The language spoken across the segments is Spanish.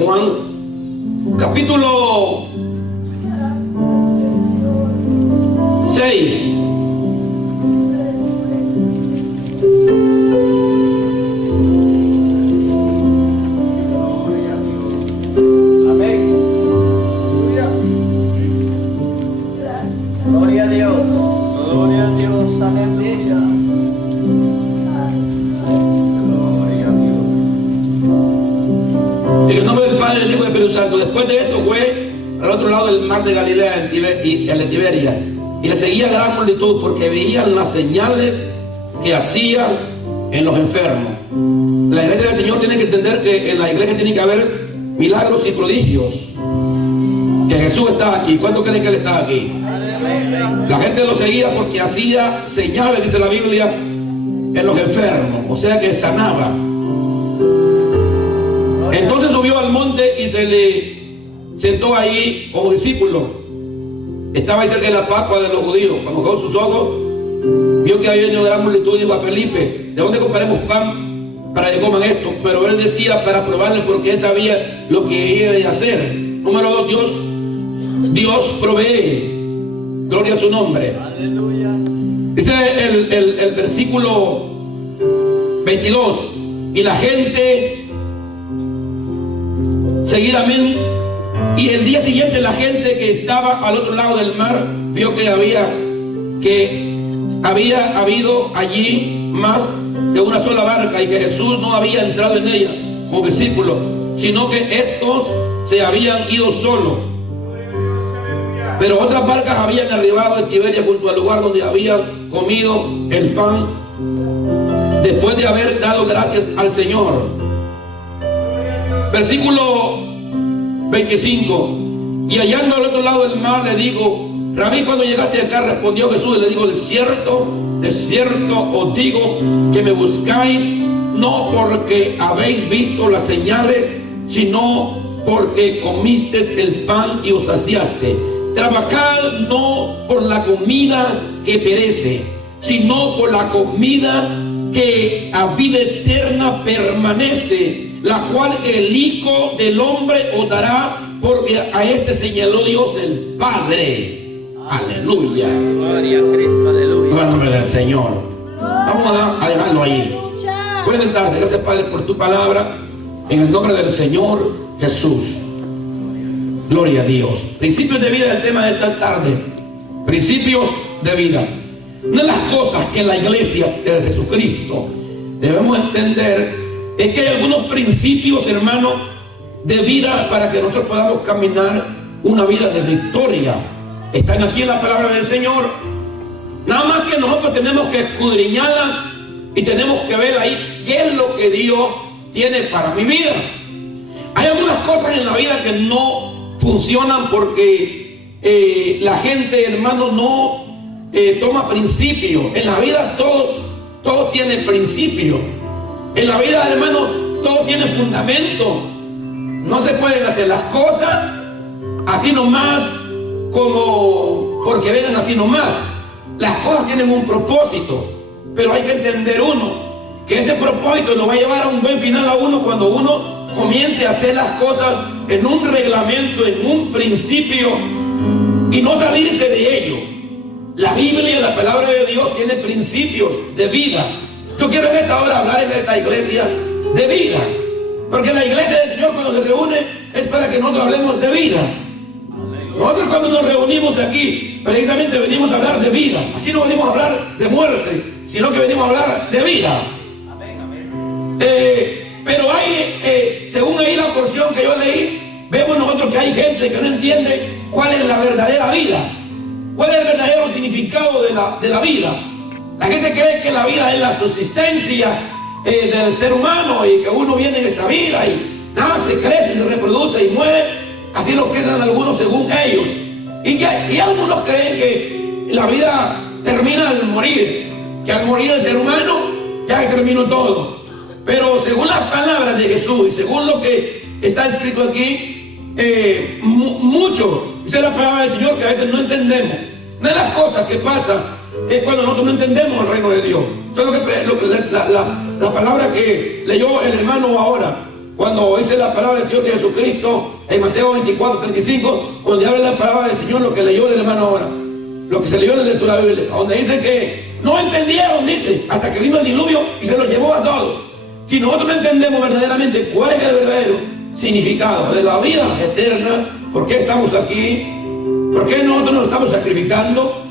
Juan, capítulo 6. Gloria a Dios. Gloria a Dios. Aleluya. Gloria a Dios. En el nombre del Padre, del Hijo y del Espíritu Santo. Después de esto fue al otro lado del mar de Galilea, en Tiberia, y le seguía gran multitud porque veían las señales que hacía en los enfermos. La iglesia del Señor tiene que entender que en la iglesia tiene que haber milagros y prodigios. Que Jesús está aquí. ¿Cuántos creen que Él está aquí? La gente lo seguía porque hacía señales, dice la Biblia, en los enfermos, o sea que sanaba. Entonces subió al monte y se le sentó ahí como discípulo. Estaba ahí cerca de la Pascua de los judíos. Cuando bajó sus ojos, vio que había una gran multitud y dijo a Felipe: ¿de dónde compraremos pan para que coman esto? Pero él decía para probarle, porque él sabía lo que iba a hacer. Número 2, Dios provee. Gloria a su nombre. Aleluya. Dice el versículo 22: y la gente seguidamente, y el día siguiente la gente que estaba al otro lado del mar vio que había habido allí más de una sola barca y que Jesús no había entrado en ella como discípulo, sino que estos se habían ido solos. Pero otras barcas habían arribado en Tiberia junto al lugar donde habían comido el pan después de haber dado gracias al Señor. Versículo 25: y hallando al otro lado del mar le digo: Rabí, cuando llegaste acá, respondió Jesús y le digo: de cierto os digo que me buscáis no porque habéis visto las señales, sino porque comisteis el pan y os saciaste. Trabajad no por la comida que perece, sino por la comida que a vida eterna permanece, la cual el Hijo del Hombre os dará, porque a este señaló Dios el Padre. Aleluya. Gloria a Cristo. Aleluya. En el nombre del Señor. Vamos a dejarlo ahí. Pueden darte gracias, Padre, por tu palabra, en el nombre del Señor Jesús. Gloria a Dios. Principios de vida es el tema de esta tarde. Principios de vida. Una de las cosas que en la iglesia de Jesucristo debemos entender es que hay algunos principios, hermanos, de vida para que nosotros podamos caminar una vida de victoria. Están aquí en la palabra del Señor. Nada más que nosotros tenemos que escudriñarla y tenemos que ver ahí qué es lo que Dios tiene para mi vida. Hay algunas cosas en la vida que no funcionan porque la gente, hermano, no toma principio. En la vida todo tiene principio. En la vida, hermano, todo tiene fundamento. No se pueden hacer las cosas así nomás, como porque vengan así nomás. Las cosas tienen un propósito, pero hay que entender que ese propósito lo va a llevar a un buen final a uno cuando uno comience a hacer las cosas en un reglamento, en un principio, y no salirse de ello. La Biblia, la palabra de Dios, tiene principios de vida. Yo quiero en esta hora hablar en esta iglesia de vida, porque la iglesia del Señor, cuando se reúne, es para que nosotros hablemos de vida. Nosotros, cuando nos reunimos aquí, precisamente venimos a hablar de vida. Aquí no venimos a hablar de muerte, sino que venimos a hablar de vida. Pero hay, según ahí la porción que yo leí, vemos nosotros que hay gente que no entiende cuál es la verdadera vida, cuál es el verdadero significado de la vida. La gente cree que la vida es la subsistencia del ser humano y que uno viene en esta vida y nace, crece, se reproduce y muere. Así lo piensan algunos según ellos. Y algunos creen que la vida termina al morir, que al morir el ser humano ya terminó todo. Pero según las palabras de Jesús y según lo que está escrito aquí, mucho, dice la palabra del Señor, que a veces no entendemos. Una de las cosas que pasa es cuando nosotros no entendemos el reino de Dios. Eso es la palabra que leyó el hermano ahora. Cuando dice la palabra del Señor de Jesucristo en Mateo 24:35, donde habla la palabra del Señor, lo que leyó el hermano ahora, lo que se leyó en la lectura bíblica, donde dice que no entendieron, dice, hasta que vino el diluvio y se los llevó a todos. Si nosotros no entendemos verdaderamente cuál es el verdadero significado de la vida eterna, por qué estamos aquí, por qué nosotros nos estamos sacrificando,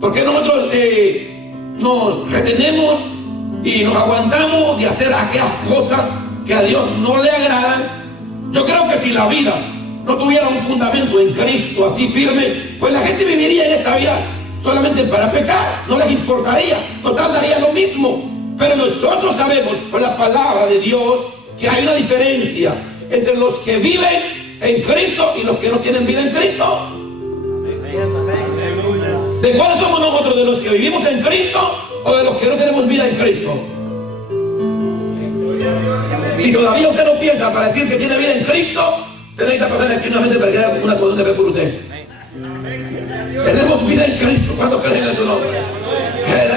por qué nosotros nos retenemos y nos aguantamos de hacer aquellas cosas que a Dios no le agradan. Yo creo que si la vida no tuviera un fundamento en Cristo así firme, pues la gente viviría en esta vida solamente para pecar, no les importaría, total daría lo mismo. Pero nosotros sabemos por la palabra de Dios que hay una diferencia entre los que viven en Cristo y los que no tienen vida en Cristo. ¿De cuáles somos nosotros? ¿De los que vivimos en Cristo o de los que no tenemos vida en Cristo? Si todavía usted no piensa para decir que tiene vida en Cristo, usted necesita pasar aquí nuevamente para que haya una cuestión de fe por usted. Tenemos vida en Cristo. ¿Cuántos creen en su nombre?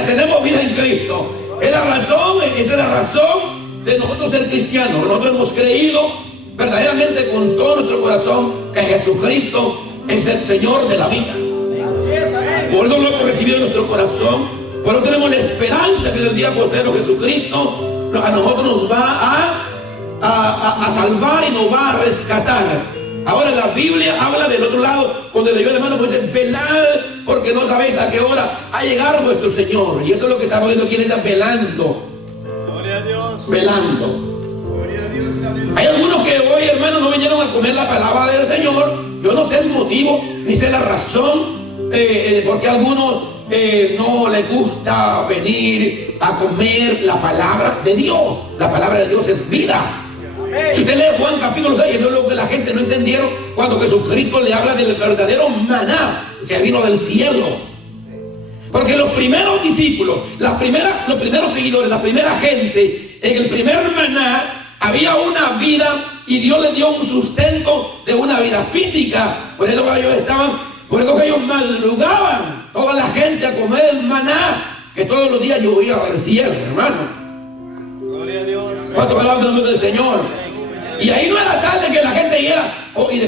Tenemos vida en Cristo. Esa es la razón de nosotros ser cristianos. Nosotros hemos creído verdaderamente con todo nuestro corazón que Jesucristo es el Señor de la vida. Por eso lo hemos recibido en nuestro corazón. Por eso tenemos la esperanza que del día postero Jesucristo a nosotros nos va a salvar y nos va a rescatar. Ahora la Biblia habla del otro lado, donde leyó el hermano, pues dice, velad, porque no sabéis a qué hora ha llegado nuestro Señor. Y eso es lo que estamos viendo, quien está velando. Gloria a Dios. Velando. Gloria a Dios. Hay algunos que hoy, hermano, no vinieron a comer la palabra del Señor. Yo no sé el motivo, ni sé la razón, porque a algunos no les gusta venir a comer la palabra de Dios. La palabra de Dios es vida. Si usted lee Juan capítulo 6, eso es lo que la gente no entendieron cuando Jesucristo le habla del verdadero maná que vino del cielo. Porque los primeros discípulos, los primeros seguidores, la primera gente, en el primer maná había una vida y Dios les dio un sustento de una vida física. Por eso ellos madrugaban toda la gente a comer el maná que todos los días llovía del cielo, hermano. Gloria a Dios. ¿Cuántos alaban el nombre del Señor? Y ahí no era tarde que la gente dijera, oh, ¿y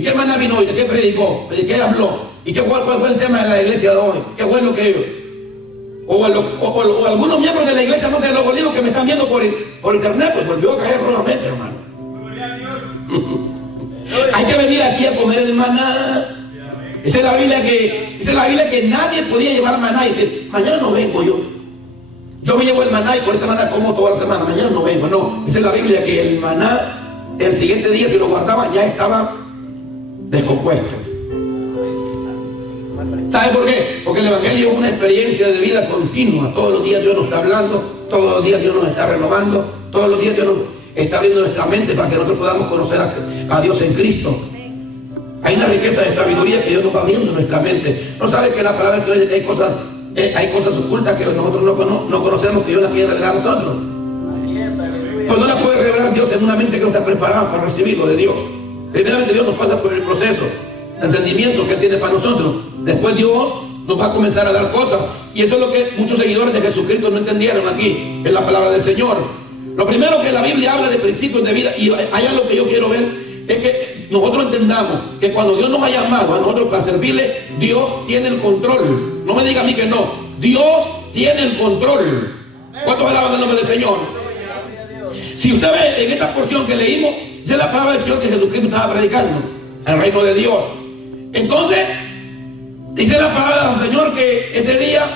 qué maná vino? ¿Y de qué predicó? ¿De qué habló? ¿Y cuál fue el tema de la iglesia de hoy? ¿Qué fue lo que ellos? O algunos miembros de la iglesia Monte de los Olivos que me están viendo por internet, pues volvió a caer nuevamente, hermano. Gloria a Dios. Hay que venir aquí a comer el maná. Dice la Biblia que nadie podía llevar maná y dice, mañana no vengo yo. Yo me llevo el maná y por esta maná como toda la semana. Mañana no vengo. No, dice la Biblia que el maná, el siguiente día si lo guardaban ya estaba descompuesto. ¿Sabe por qué? Porque el Evangelio es una experiencia de vida continua. Todos los días Dios nos está hablando, todos los días Dios nos está renovando, todos los días Dios nos está abriendo nuestra mente para que nosotros podamos conocer a Dios en Cristo. Hay una riqueza de sabiduría que Dios nos va abriendo en nuestra mente. ¿No sabe que la palabra de Dios hay cosas ocultas que nosotros no conocemos, que Dios las quiere revelar a nosotros? Pues no las puede revelar Dios en una mente que no está preparada para recibirlo de Dios. Primeramente Dios nos pasa por el proceso de entendimiento que Él tiene para nosotros. Después Dios nos va a comenzar a dar cosas. Y eso es lo que muchos seguidores de Jesucristo no entendieron aquí en la palabra del Señor. Lo primero que la Biblia habla de principios de vida, y hay algo que yo quiero ver, es que nosotros entendamos que cuando Dios nos ha llamado a nosotros para servirle, Dios tiene el control. No me diga a mí que no. Dios tiene el control. ¿Cuántos alaban el nombre del Señor? Si usted ve en esta porción que leímos, esa es la palabra del Señor que Jesucristo estaba predicando, el reino de Dios. Entonces, dice la palabra del Señor que ese día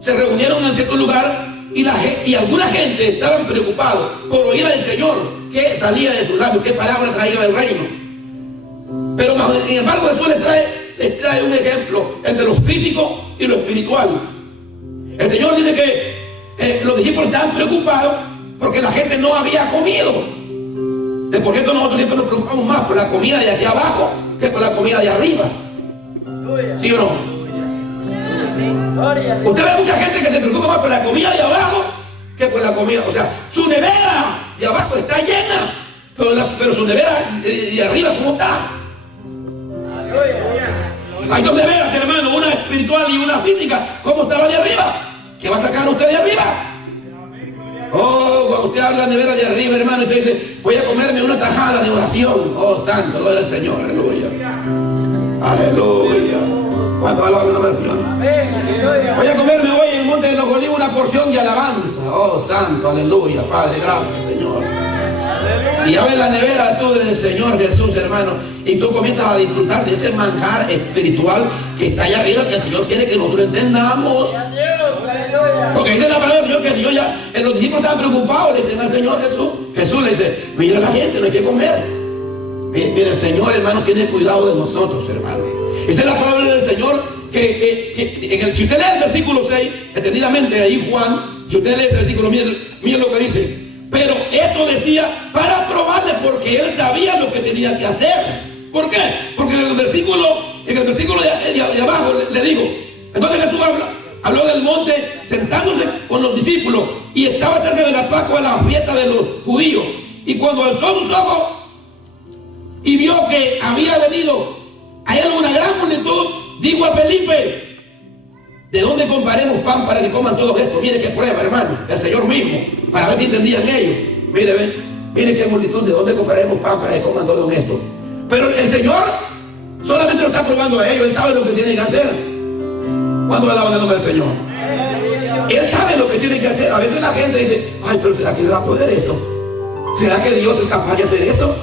se reunieron en cierto lugar y alguna gente estaban preocupados por oír al Señor que salía de sus labios, qué palabra traía del reino. Pero sin embargo Jesús les trae un ejemplo entre lo físico y lo espiritual. El Señor dice que los discípulos estaban preocupados porque la gente no había comido. De por cierto, nosotros siempre nos preocupamos más por la comida de aquí abajo que por la comida de arriba. ¿Sí o no? Usted ve mucha gente que se preocupa más por la comida de abajo que por la comida. O sea, su nevera de abajo está llena, pero su nevera de arriba, ¿cómo está? Hay dos neveras, hermano, una espiritual y una física. ¿Cómo está la de arriba? ¿Qué va a sacar usted de arriba? Oh, cuando usted habla la nevera de arriba, hermano, y usted dice, voy a comerme una tajada de oración. Oh, santo, gloria al Señor, aleluya. Aleluya. ¿Cuánto alaban el Señor? Voy a comerme hoy en el Monte de los Olivos una porción de alabanza. Oh, santo, aleluya, Padre, gracias, Señor. Y abre la nevera tú del Señor Jesús, hermano, y tú comienzas a disfrutar de ese manjar espiritual que está allá arriba, que el Señor quiere que nosotros entendamos. Porque dice la palabra del Señor que el Señor ya, los discípulos estaban preocupados, le dicen al Señor Jesús. Jesús le dice, mira la gente, no hay que comer. Mira, el Señor, hermano, tiene cuidado de nosotros, hermano. Esa es la palabra del Señor si usted lee el versículo 6, detenidamente ahí Juan, y usted lee el versículo, miren lo que dice. Pero esto decía para probarle, porque él sabía lo que tenía que hacer. ¿Por qué? Porque en el versículo de abajo le digo, entonces Jesús habló del monte sentándose con los discípulos y estaba cerca de la Pascua, la fiesta de los judíos. Y cuando alzó sus ojos y vio que había venido a él una gran multitud, dijo a Felipe, ¿de dónde compraremos pan para que coman todos estos? Mire qué prueba, hermano, el Señor mismo, para ver si entendían ellos. Mire qué multitud, ¿de dónde compraremos pan para que coman todo esto? Pero el Señor solamente lo está probando a ellos, Él sabe lo que tiene que hacer. ¿Cuándo alaban el nombre del Señor? Él sabe lo que tiene que hacer. A veces la gente dice, ay, pero ¿será que va a poder eso? ¿Será que Dios es capaz de hacer eso?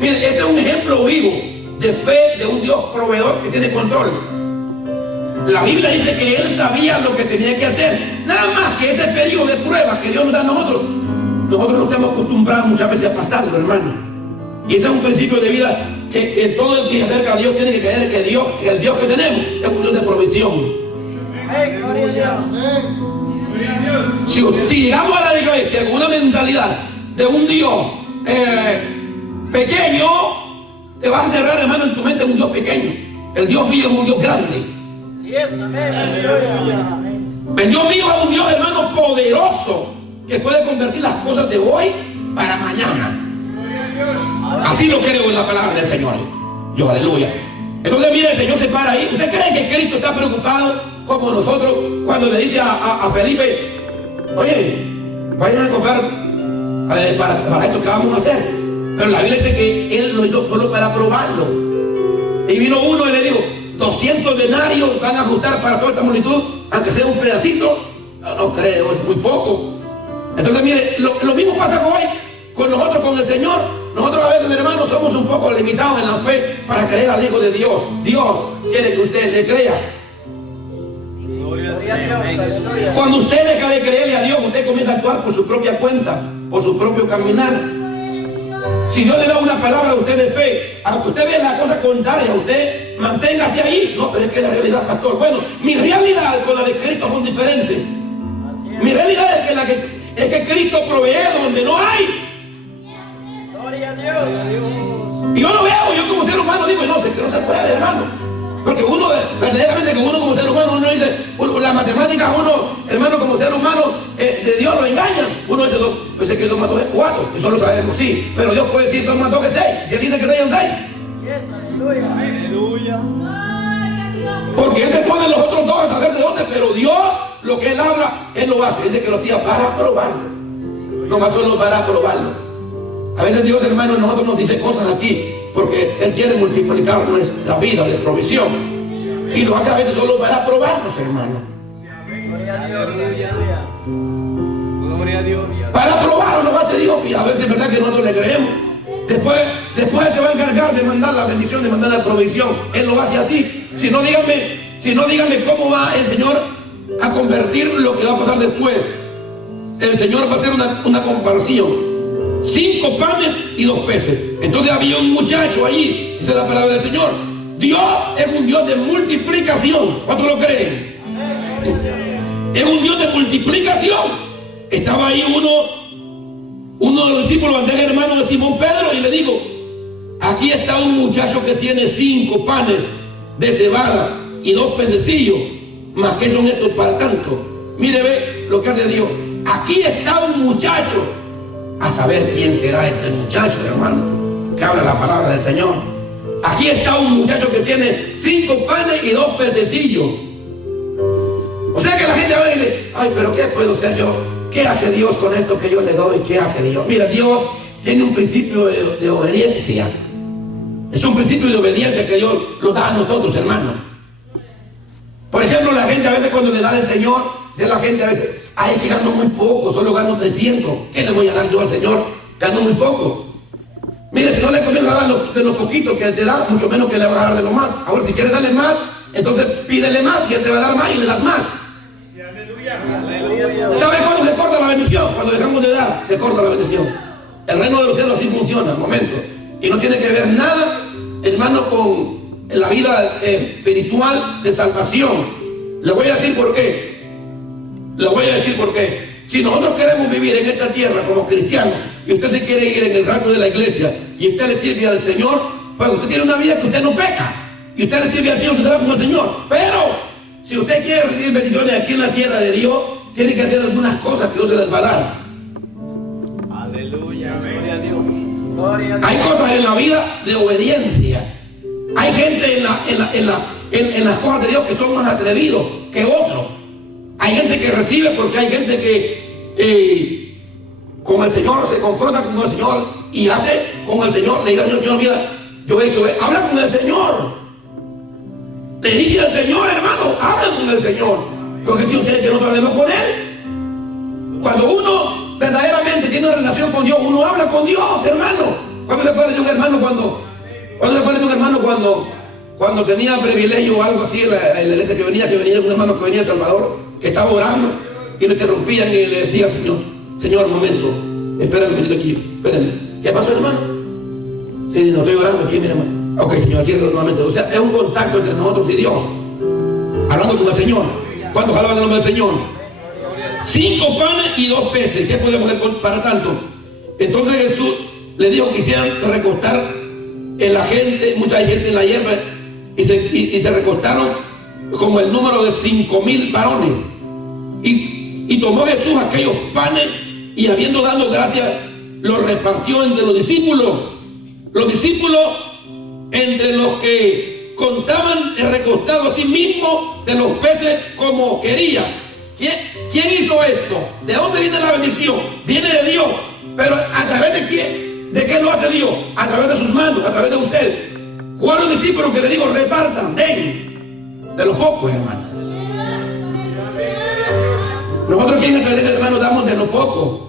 Mire, este es un ejemplo vivo de fe de un Dios proveedor que tiene control. La Biblia dice que él sabía lo que tenía que hacer. Nada más que ese periodo de prueba que Dios nos da a nosotros no estamos acostumbrados muchas veces a pasarlo, hermano. Y ese es un principio de vida que todo el que se acerca a Dios tiene que creer que Dios, que el Dios que tenemos es un Dios de provisión. Gloria a Dios. Si llegamos a la iglesia con una mentalidad de un Dios pequeño, te vas a cerrar, hermano, en tu mente un Dios pequeño. El Dios mío es un Dios grande. Sí, es, amén. El Dios mío es un Dios, hermano, poderoso, que puede convertir las cosas de hoy para mañana. Así lo creo en la palabra del Señor. Yo, aleluya. Entonces, mire, el Señor se para ahí. ¿Usted cree que Cristo está preocupado como nosotros cuando le dice a Felipe, oye, vayan a comprar para esto que vamos a hacer? Pero la Biblia dice que Él lo hizo solo para probarlo. Y vino uno y le dijo, 200 denarios van a ajustar para toda esta multitud, aunque sea un pedacito. No creo, es muy poco. Entonces, mire, lo mismo pasa hoy con nosotros, con el Señor. Nosotros a veces, hermanos, somos un poco limitados en la fe para creer al Hijo de Dios. Dios quiere que usted le crea. Gloria a Dios, aleluya. Cuando usted deja de creerle a Dios, usted comienza a actuar por su propia cuenta, por su propio caminar. Si Dios le da una palabra a usted de fe, aunque usted vea la cosa contraria, usted manténgase ahí. No, pero es que la realidad, pastor. Bueno, mi realidad con la de Cristo son diferentes. Mi realidad es que Cristo provee donde no hay. Gloria a Dios. Y yo lo veo, yo como ser humano digo, no sé que no se puede, hermano. Porque uno, verdaderamente que uno como ser humano, uno dice, la matemática, uno, hermano, como ser humano, de Dios lo engañan. Uno dice, pues es que 2 más 2 es 4, eso lo sabemos, sí. Pero Dios puede decir 2 más 2 es 6, si Él dice que 6 es 6. Yes, aleluya. Aleluya. Porque Él te pone los otros dos a saber de dónde, pero Dios, lo que Él habla, Él lo hace. Dice que lo hacía para probarlo. No más solo para probarlo. A veces Dios, hermano, a nosotros nos dice cosas aquí porque Él quiere multiplicar nuestra vida de provisión. Y lo hace a veces solo para probarnos, hermano. Gloria a Dios, aleluya. Gloria a Dios. Para probarnos lo hace Dios. Y a veces es verdad que nosotros le creemos. Después Él se va a encargar de mandar la bendición, de mandar la provisión. Él lo hace así. Si no, díganme cómo va el Señor a convertir lo que va a pasar después. El Señor va a hacer una comparación. 5 panes y 2 peces. Entonces había un muchacho allí, dice la palabra del Señor. Dios es un Dios de multiplicación. ¿Cuántos lo creen? Es un Dios de multiplicación. Estaba ahí uno de los discípulos, antes hermano de Simón Pedro, y le digo, aquí está un muchacho que tiene 5 panes de cebada y 2 pececillos. Más que son estos para tanto. Mire, ve lo que hace Dios. Aquí está un muchacho. A saber quién será ese muchacho, hermano, que habla la palabra del Señor. Aquí está un muchacho que tiene 5 panes y 2 pececillos. O sea que la gente a veces dice, ay, pero ¿qué puedo ser yo? ¿qué hace Dios con esto que yo le doy? ¿Qué hace Dios? Mira, Dios tiene un principio de obediencia. Es un principio de obediencia que Dios lo da a nosotros, hermanos. Por ejemplo, la gente a veces cuando le da al Señor, dice la gente a veces, ay, es que gano muy poco, solo gano 300. ¿Qué le voy a dar yo al Señor? Gano muy poco. Mire, si no le comienzas a dar de lo poquito que te da, mucho menos que le vas a dar de lo más. Ahora, si quieres darle más, entonces pídele más y Él te va a dar más y le das más. ¿Sabe cuándo se corta la bendición? Cuando dejamos de dar, se corta la bendición. El reino de los cielos así funciona, al momento. Y no tiene que ver nada, hermano, con la vida espiritual de salvación. Le voy a decir por qué. Le voy a decir por qué. Si nosotros queremos vivir en esta tierra como cristianos, y usted se quiere ir en el rango de la iglesia, y usted le sirve al Señor, pues usted tiene una vida que usted no peca. Y usted le sirve al Señor, usted va como el Señor. Pero, si usted quiere recibir bendiciones aquí en la tierra de Dios, tiene que hacer algunas cosas que Dios se les va a dar. Aleluya, gloria a Dios. Gloria a Dios. Hay cosas en la vida de obediencia. Hay gente en las cosas de Dios que son más atrevidos que otros. Hay gente que recibe porque hay gente que con el Señor se confronta con el Señor y hace con el Señor. Le diga al Señor, mira, yo he hecho, habla con el Señor. Le dice al Señor, hermano, habla con el Señor. Porque Dios quiere que nosotros hablemos con Él. Cuando uno verdaderamente tiene una relación con Dios, uno habla con Dios, hermano. ¿Cuándo se acuerda de un hermano cuando tenía privilegio o algo así en la iglesia que venía un hermano que venía de El Salvador, que estaba orando y lo interrumpían y le decía al Señor, un momento, espérame un minutito aquí, espérame. ¿Qué pasó, hermano? Sí, no estoy orando aquí, mira, hermano. Ok, Señor, aquí nuevamente. O sea, es un contacto entre nosotros y Dios. Hablando con el Señor. ¿Cuántos alaban el nombre del Señor? 5 panes y 2 peces. ¿Qué podemos hacer para tanto? Entonces Jesús le dijo que hicieran recostar en la gente, mucha gente en la hierba, y se recostaron como el número de 5,000 varones. Y tomó Jesús aquellos panes y habiendo dado gracias, los repartió entre los discípulos. Los discípulos, entre los que contaban el recostado a sí mismo de los peces como quería. ¿Quién hizo esto? ¿De dónde viene la bendición? Viene de Dios. Pero ¿a través de quién? ¿De qué lo hace Dios? A través de sus manos, a través de usted. Juan los discípulos que le digo, repartan, den. De lo poco, hermano. Nosotros aquí en esta iglesia, hermano, damos de lo poco.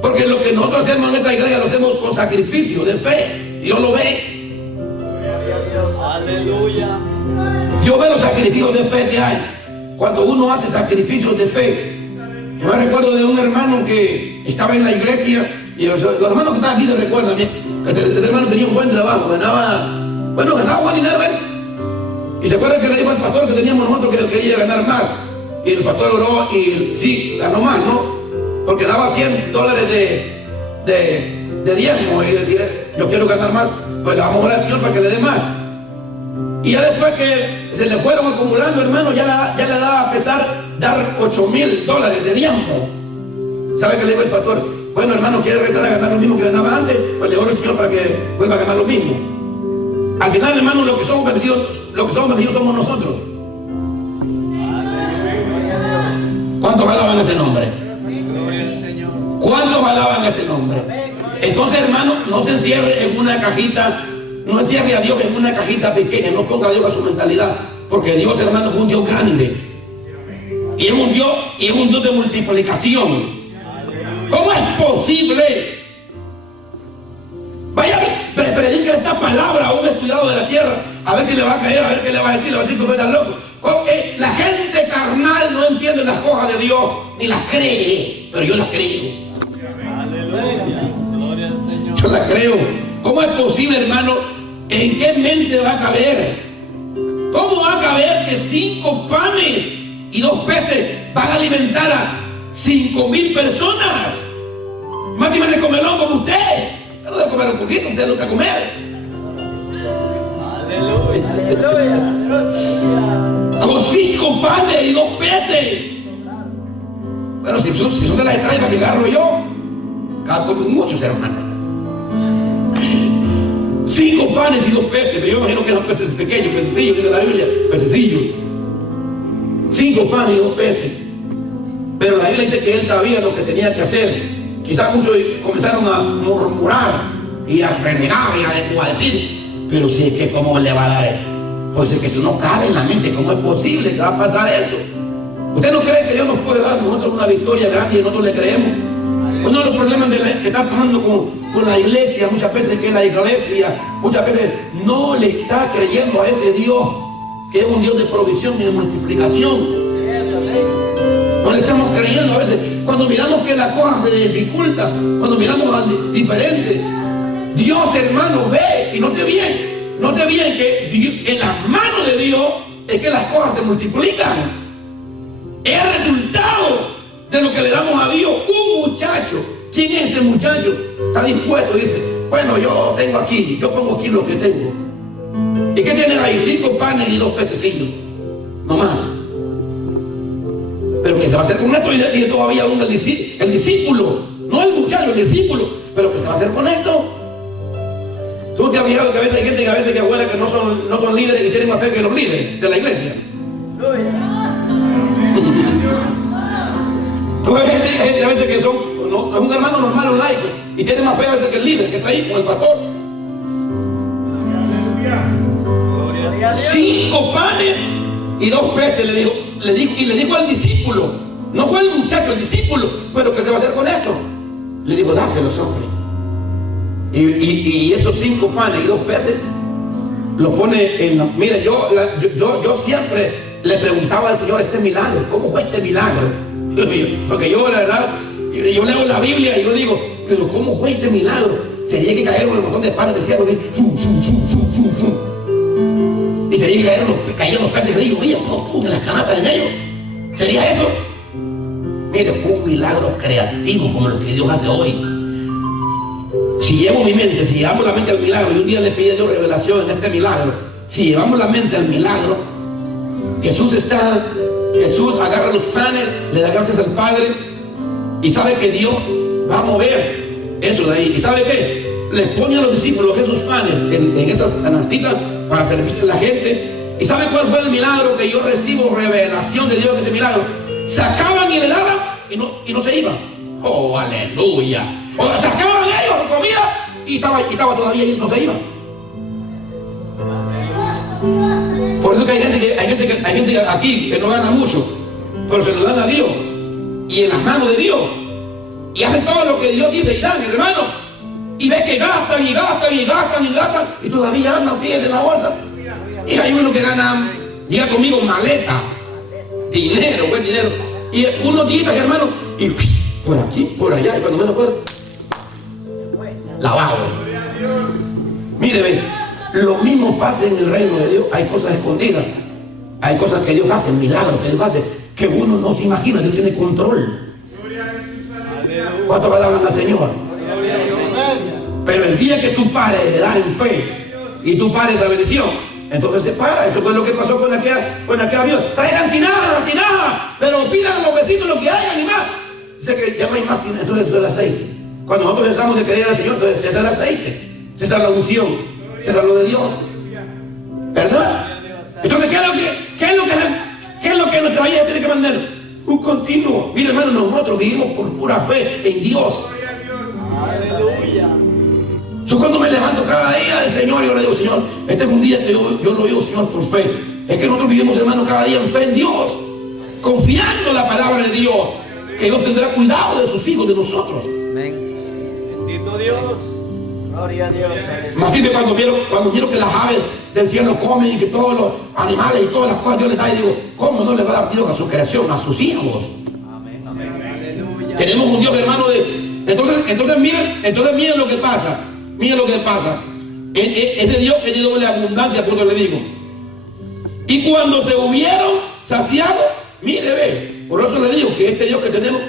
Porque lo que nosotros hacemos en esta iglesia lo hacemos con sacrificio de fe. Dios lo ve. Aleluya. Yo veo los sacrificios de fe que hay. Cuando uno hace sacrificios de fe. Yo me recuerdo de un hermano que estaba en la iglesia. Y los hermanos que están aquí se recuerdan bien. Que ese hermano tenía un buen trabajo. Ganaba buen dinero. Y se acuerdan que le dijo al pastor que teníamos nosotros que él quería ganar más. Y el pastor oró y sí, ganó más, ¿no? Porque daba $100 de diezmo. Y yo quiero ganar más. Pues le vamos a orar al Señor para que le dé más. Y ya después que se le fueron acumulando, hermano, ya le daba a pesar dar $8,000 de diezmo. ¿Sabe qué le dijo el pastor? Bueno, hermano, ¿quiere regresar a ganar lo mismo que ganaba antes? Pues le oro al Señor para que vuelva a ganar lo mismo. Al final, hermano, los que somos bendecidos somos nosotros. ¿Cuántos alaban ese nombre? ¿Cuántos alaban ese nombre? Entonces, hermano, no se encierre en una cajita, no encierre a Dios en una cajita pequeña, no ponga a Dios a su mentalidad, porque Dios, hermano, es un Dios grande. Y es un Dios de multiplicación. ¿Cómo es posible? Vaya, predica esta palabra a un estudiado de la tierra, a ver si le va a caer, a ver qué le va a decir, le va a decir que estás loco. La gente carnal no entiende las cosas de Dios, ni las cree, pero yo las creo. Aleluya. Gloria al Señor. Yo las creo. ¿Cómo es posible, hermano? ¿En qué mente va a caber? ¿Cómo va a caber que 5 panes y 2 peces van a alimentar a 5,000 personas? Más si me se comelón como usted. Yo no debo comer un poquito, usted no va a comer. Aleluya. Aleluya. Con 5 panes y 2 peces. Bueno, si son de las extrañas para que agarro yo, cada come muchos, hermano. 5 panes y 2 peces, pero yo imagino que eran peces pequeños, pececillos, dice la Biblia, pececillos. 5 panes y 2 peces. Pero la Biblia dice que él sabía lo que tenía que hacer. Quizás muchos comenzaron a murmurar y a renegar y a decir, pero si es que cómo le va a dar, pues es que eso no cabe en la mente. ¿Cómo es posible que va a pasar eso? ¿Usted no cree que Dios nos puede dar nosotros una victoria grande y nosotros le creemos? Uno de los problemas que está pasando con la iglesia muchas veces es que la iglesia muchas veces no le está creyendo a ese Dios que es un Dios de provisión y de multiplicación. No le estamos creyendo a veces. Cuando miramos que la cosa se dificulta, cuando miramos al diferente, Dios, hermano, ve y note bien que Dios, en las manos de Dios es que las cosas se multiplican. Es el resultado de lo que le damos a Dios. Un muchacho, ¿quién es ese muchacho? Está dispuesto y dice, bueno, yo pongo aquí lo que tengo. ¿Y qué tienes ahí? 5 panes y 2 pececillos, no más. Pero ¿qué se va a hacer con esto? Y todavía aún el discípulo, no el muchacho, el discípulo. Pero ¿qué se va a hacer con esto? ¿Tú te has fijado que a veces hay gente que abuela que no son líderes y tienen más fe que los líderes de la iglesia? Tú ves gente a veces que es un hermano normal, un laico, y tiene más fe a veces que el líder que está ahí con el pastor. 5 panes y 2 peces le dijo al discípulo, no fue el muchacho, el discípulo, pero ¿qué se va a hacer con esto? Le dijo, dáselos, hombre. Y esos 5 panes y 2 peces lo pone en la... Mire, yo siempre le preguntaba al Señor este milagro, ¿cómo fue este milagro? Porque yo, la verdad, yo leo la Biblia y yo digo, pero ¿cómo fue ese milagro? Sería que cayeron un montón de panes del cielo, y sería que cayeron los peces de ellos, en las canatas en ellos. ¿Sería eso? Mire, fue un milagro creativo como lo que Dios hace hoy. Si llevamos la mente al milagro, y un día le pide a Dios revelación en este milagro, si llevamos la mente al milagro, Jesús agarra los panes, le da gracias al Padre y sabe que Dios va a mover eso de ahí. ¿Y sabe qué? Le pone a los discípulos esos panes en esas canastitas para servirle a la gente. ¿Y sabe cuál fue el milagro que yo recibo revelación de Dios de ese milagro? Sacaban y le daban y no se iban. ¡Oh, aleluya! O sacaban ellos comida y estaba todavía y no se iban. Por eso que hay gente aquí que no gana mucho, pero se lo dan a Dios y en las manos de Dios y hacen todo lo que Dios dice y dan, hermano, y ves que gastan y todavía andan, fíjate, en la bolsa. Y hay uno que gana, diga conmigo, maleta, dinero, buen dinero, y unos días, hermano, y por aquí, por allá, y cuando menos puede, lavado. Mire, ven, lo mismo pasa en el reino de Dios. Hay cosas escondidas, hay cosas que Dios hace, milagros que Dios hace, que uno no se imagina. Dios tiene control. ¿Cuántos alaban al Señor? Pero el día que tú pares de dar en fe y tú pares la bendición, entonces se para. Eso fue lo que pasó con aquel avión. Traigan tinaja, pero pidan los vecinos lo que hayan y más. Dice que ya no hay más tinaja, entonces eso es el aceite. Cuando nosotros dejamos de creer al Señor, entonces ese es el aceite, esa es la unción, esa es lo de Dios, ¿verdad? Entonces, ¿qué es lo que nuestra vida tiene que mantener? Un continuo. Mire, hermano, nosotros vivimos por pura fe en Dios. Aleluya. Yo cuando me levanto cada día al Señor, yo le digo, Señor, este es un día que yo lo digo, Señor, por fe. Es que nosotros vivimos, hermano, cada día en fe en Dios, confiando en la palabra de Dios, que Dios tendrá cuidado de sus hijos, de nosotros. Bendito Dios. Gloria a Dios. Más bien cuando miro que las aves del cielo comen y que todos los animales y todas las cosas Dios les da, y digo, ¿cómo no le va a dar Dios a su creación, a sus hijos? Amén. Aleluya. Tenemos un Dios, hermano, entonces miren lo que pasa. Miren lo que pasa. Ese Dios es de doble abundancia, por lo que le digo. Y cuando se hubieron saciado, mire, ve, por eso le digo que este Dios que tenemos